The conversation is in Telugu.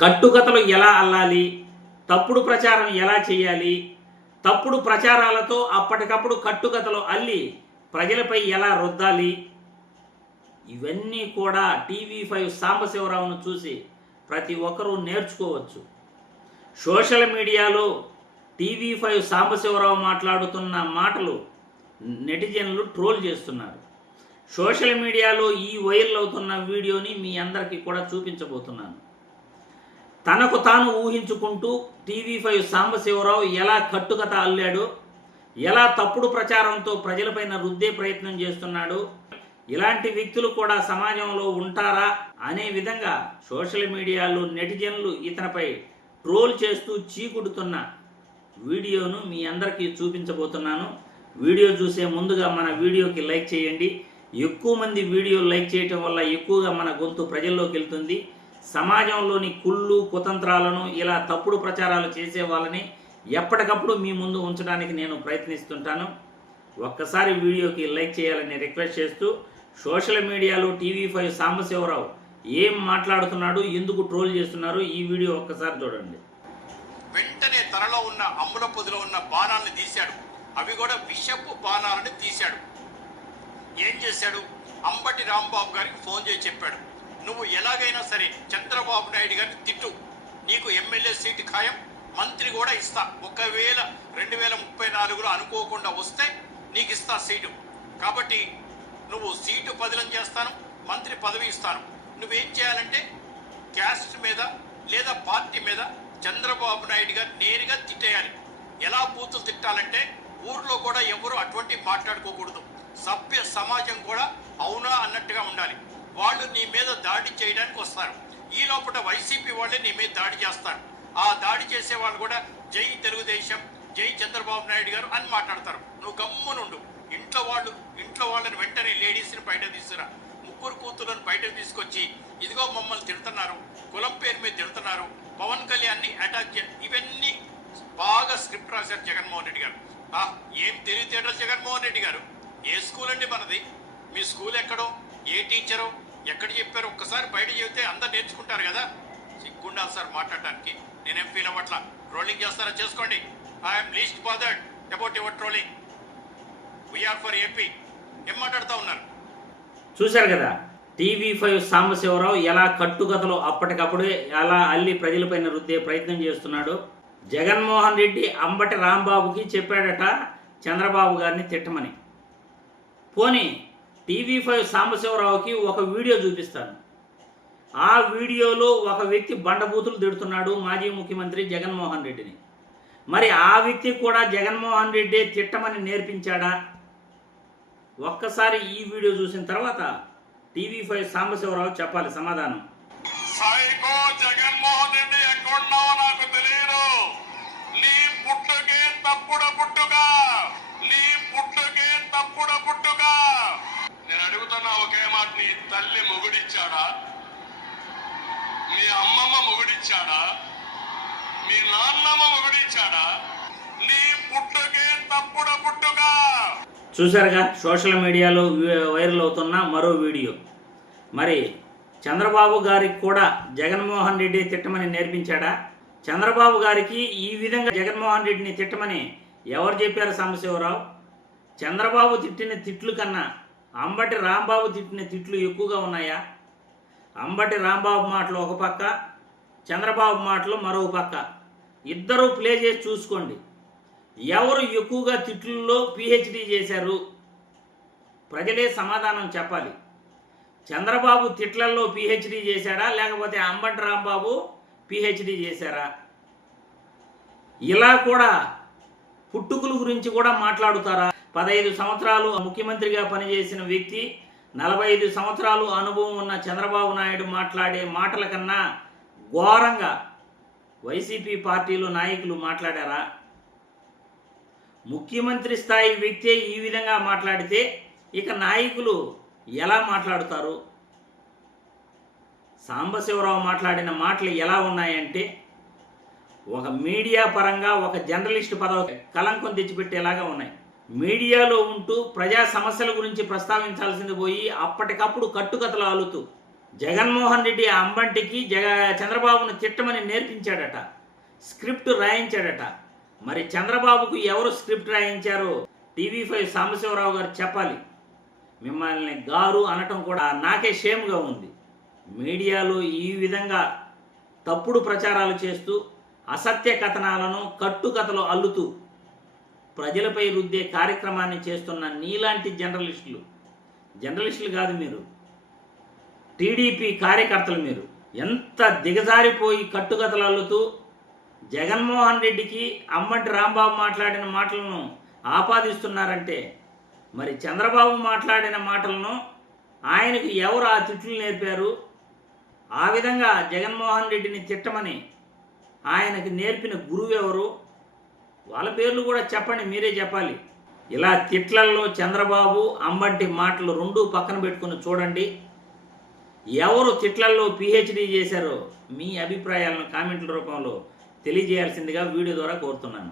కట్టుకథలు ఎలా అల్లాలి, తప్పుడు ప్రచారం ఎలా చేయాలి, తప్పుడు ప్రచారాలతో అప్పటికప్పుడు కట్టుకథలు అల్లి ప్రజలపై ఎలా రుద్దాలి, ఇవన్నీ కూడా టీవీ5 సాంబశివరావును చూసి ప్రతి ఒక్కరూ నేర్చుకోవచ్చు. సోషల్ మీడియాలో టీవీ5 సాంబశివరావు మాట్లాడుతున్న మాటలు నెటిజన్లు ట్రోల్ చేస్తున్నారు. సోషల్ మీడియాలో ఈ వైరల్ అవుతున్న వీడియోని మీ అందరికీ కూడా చూపించబోతున్నాను. తనకు తాను ఊహించుకుంటూ టీవీ5 సాంబశివరావు ఎలా కట్టుకథ అల్లాడో, ఎలా తప్పుడు ప్రచారంతో ప్రజలపైన రుద్దే ప్రయత్నం చేస్తున్నాడు, ఇలాంటి వ్యక్తులు కూడా సమాజంలో ఉంటారా అనే విధంగా సోషల్ మీడియాలో నెటిజన్లు ఇతనిపై ట్రోల్ చేస్తూ చీకుడుతున్న వీడియోను మీ అందరికీ చూపించబోతున్నాను. వీడియో చూసే ముందుగా మన వీడియోకి లైక్ చేయండి. ఎక్కువ మంది వీడియో లైక్ చేయటం వల్ల ఎక్కువగా మన గొంతు ప్రజల్లోకి వెళ్తుంది. సమాజంలోని కుళ్ళు కుతంత్రాలను, ఇలా తప్పుడు ప్రచారాలు చేసే వాళ్ళని ఎప్పటికప్పుడు మీ ముందు ఉంచడానికి నేను ప్రయత్నిస్తుంటాను. ఒక్కసారి వీడియోకి లైక్ చేయాలని రిక్వెస్ట్ చేస్తూ, సోషల్ మీడియాలో టీవీ5 సాంబశివరావు ఏం మాట్లాడుతున్నాడు, ఎందుకు ట్రోల్ చేస్తున్నారు, ఈ వీడియో ఒక్కసారి చూడండి. వెంటనే తనలో ఉన్న అమ్ముల పొదిలో ఉన్న బాణాలను తీశాడు. అవి కూడా విషపు బాణాలను తీశాడు. ఏం చేశాడు? అంబటి రాంబాబు గారికి ఫోన్ చేసి చెప్పాడు, నువ్వు ఎలాగైనా సరే చంద్రబాబు నాయుడు గారిని తిట్టు, నీకు ఎమ్మెల్యే సీటు ఖాయం, మంత్రి కూడా ఇస్తా, ఒకవేళ 2034లో అనుకోకుండా వస్తే నీకు ఇస్తా సీటు, కాబట్టి నువ్వు సీటు బదిలం చేస్తాను, మంత్రి పదవి ఇస్తాను. నువ్వేం చేయాలంటే క్యాస్ట్ మీద లేదా పార్టీ మీద చంద్రబాబు నాయుడు గారు నేరుగా తిట్టేయాలి. ఎలా బూతులు తిట్టాలంటే ఊర్లో కూడా ఎవరు అటువంటి మాట్లాడుకోకూడదు. సభ్య సమాజం కూడా అవునా అన్నట్టుగా ఉండాలి. వాళ్ళు నీ మీద దాడి చేయడానికి వస్తారు. ఈ లోపల వైసీపీ వాళ్ళే నీ మీద దాడి చేస్తారు. ఆ దాడి చేసే వాళ్ళు కూడా జై తెలుగుదేశం, జై చంద్రబాబు నాయుడు గారు అని మాట్లాడతారు. నువ్వు గమ్మునుండు. ఇంట్లో వాళ్ళని వెంటనే లేడీస్ని బయట తీసుకురా. ముగ్గురు కూతులను బయటకు తీసుకొచ్చి, ఇదిగో మమ్మల్ని తిడుతున్నారు, కులం పేరు మీద తిడుతున్నారు, పవన్ కళ్యాణ్ని అటాక్ చే, ఇవన్నీ బాగా స్క్రిప్ట్ రాశారు జగన్మోహన్ రెడ్డి గారు. ఏం తెలివితేటలు జగన్మోహన్ రెడ్డి గారు. ఏ స్కూల్ అండి మనది? మీ స్కూల్ ఎక్కడో, ఏ టీచరో, ఎక్కడ చెప్పారో ఒక్కసారి బయట చెబితే అందరు నేర్చుకుంటారు కదా. సిగ్గుండాలి సార్ మాట్లాడటానికి. నేనేం ఫీల్ అవ్వట్లా. ట్రోలింగ్ చేస్తారా చేసుకోండి. I'm least bothered about your trolling. We're for AP. ఏం మాట్లాడుతూ ఉన్నారు? చూశారు కదా, టీవీ5 సాంబశివరావు ఎలా కట్టుకథలు అప్పటికప్పుడే ఎలా అల్లి ప్రజలపైన రుద్దే ప్రయత్నం చేస్తున్నాడు. జగన్మోహన్ రెడ్డి అంబటి రాంబాబుకి చెప్పాడట చంద్రబాబు గారిని తిట్టమని. పోనీ టీవీ5 సాంబశివరావుకి ఒక వీడియో చూపిస్తాను. ఆ వీడియోలో ఒక వ్యక్తి బండబూతులు తిడుతున్నాడు మాజీ ముఖ్యమంత్రి జగన్మోహన్ రెడ్డిని. మరి ఆ వ్యక్తి కూడా జగన్మోహన్ రెడ్డి తిట్టమని నేర్పించాడా? ఒక్కసారి ఈ వీడియో చూసిన తర్వాత టీవీ5 సాంబశివరావు చెప్పాలి సమాధానం. సైకో జగన్మోహన్ రెడ్డి ఎక్కడున్నావో నాకు తెలియదు. నీ పుట్టుకే తప్పుడు పుట్టుగా, నీ పుట్టుకే తప్పుడు పుట్టుగా. నేను అడుగుతున్నా ఒకే మాట, నీ తల్లి మొగుడిచ్చాడా? మీ అమ్మమ్మ మొగుడిచ్చాడా? మీ నాన్నమ్మ మొగుడిచ్చాడా? నీ పుట్టుకే తప్పుడు పుట్టుగా. చూశారుగా సోషల్ మీడియాలో వైరల్ అవుతున్న మరో వీడియో. మరి చంద్రబాబు గారికి కూడా జగన్మోహన్ రెడ్డి తిట్టమని నేర్పించాడా? చంద్రబాబు గారికి ఈ విధంగా జగన్మోహన్ రెడ్డిని తిట్టమని ఎవరు చెప్పారు సాంబశివరావు? చంద్రబాబు తిట్టిన తిట్లు కన్నా అంబటి రాంబాబు తిట్టిన తిట్లు ఎక్కువగా ఉన్నాయా? అంబటి రాంబాబు మాటలు ఒక పక్క, చంద్రబాబు మాటలు మరో పక్క. ఇద్దరూ ప్లే చేసి చూసుకోండి. ఎవరు ఎక్కువగా తిట్లలో పిహెచ్డి చేశారు? ప్రజలే సమాధానం చెప్పాలి. చంద్రబాబు తిట్లల్లో పిహెచ్డి చేశాడా, లేకపోతే అంబటి రాంబాబు పిహెచ్డి చేశారా? ఇలా కూడా పుట్టుకుల గురించి కూడా మాట్లాడుతారా? 15 సంవత్సరాలు ముఖ్యమంత్రిగా పనిచేసిన వ్యక్తి, 45 సంవత్సరాలు అనుభవం ఉన్న చంద్రబాబు నాయుడు మాట్లాడే మాటల కన్నా ఘోరంగా వైసీపీ పార్టీలో నాయకులు మాట్లాడారా? ముఖ్యమంత్రి స్థాయి వ్యక్తే ఈ విధంగా మాట్లాడితే ఇక నాయకులు ఎలా మాట్లాడుతారు? సాంబశివరావు మాట్లాడిన మాటలు ఎలా ఉన్నాయంటే, ఒక మీడియా పరంగా ఒక జర్నలిస్ట్ పదవి కలంకం తెచ్చిపెట్టేలాగా ఉన్నాయి. మీడియాలో ఉంటూ ప్రజా సమస్యల గురించి ప్రస్తావించాల్సింది పోయి అప్పటికప్పుడు కట్టుకథలు ఆలుతూ జగన్మోహన్ రెడ్డి ఆ అంబంటికి చంద్రబాబును తిట్టమని నేర్పించాడట, స్క్రిప్ట్ రాయించాడట. మరి చంద్రబాబుకు ఎవరు స్క్రిప్ట్ రాయించారో TV5 సాంబశివరావు గారు చెప్పాలి. మిమ్మల్ని గారు అనటం కూడా నాకే షేమ్గా ఉంది. మీడియాలో ఈ విధంగా తప్పుడు ప్రచారాలు చేస్తూ అసత్య కథనాలను కట్టుకథలు అల్లుతూ ప్రజలపై రుద్దే కార్యక్రమాన్ని చేస్తున్న నీలాంటి జర్నలిస్టులు కాదు మీరు, టీడీపీ కార్యకర్తలు మీరు ఎంత దిగజారిపోయి కట్టుకథలు అల్లుతూ జగన్మోహన్ రెడ్డికి అంబటి రాంబాబు మాట్లాడిన మాటలను ఆపాదిస్తున్నారంటే, మరి చంద్రబాబు మాట్లాడిన మాటలను ఆయనకు ఎవరు ఆ తిట్లు నేర్పారు? ఆ విధంగా జగన్మోహన్ రెడ్డిని తిట్టమని ఆయనకు నేర్పిన గురువు ఎవరు? వాళ్ళ పేర్లు కూడా చెప్పండి, మీరే చెప్పాలి. ఇలా తిట్లల్లో చంద్రబాబు అంబటి మాటలు రెండూ పక్కన పెట్టుకుని చూడండి. ఎవరు తిట్లల్లో PhD చేశారో మీ అభిప్రాయాలను కామెంట్ల రూపంలో తెలియజేయాల్సిందిగా వీడియో ద్వారా కోరుతున్నాను.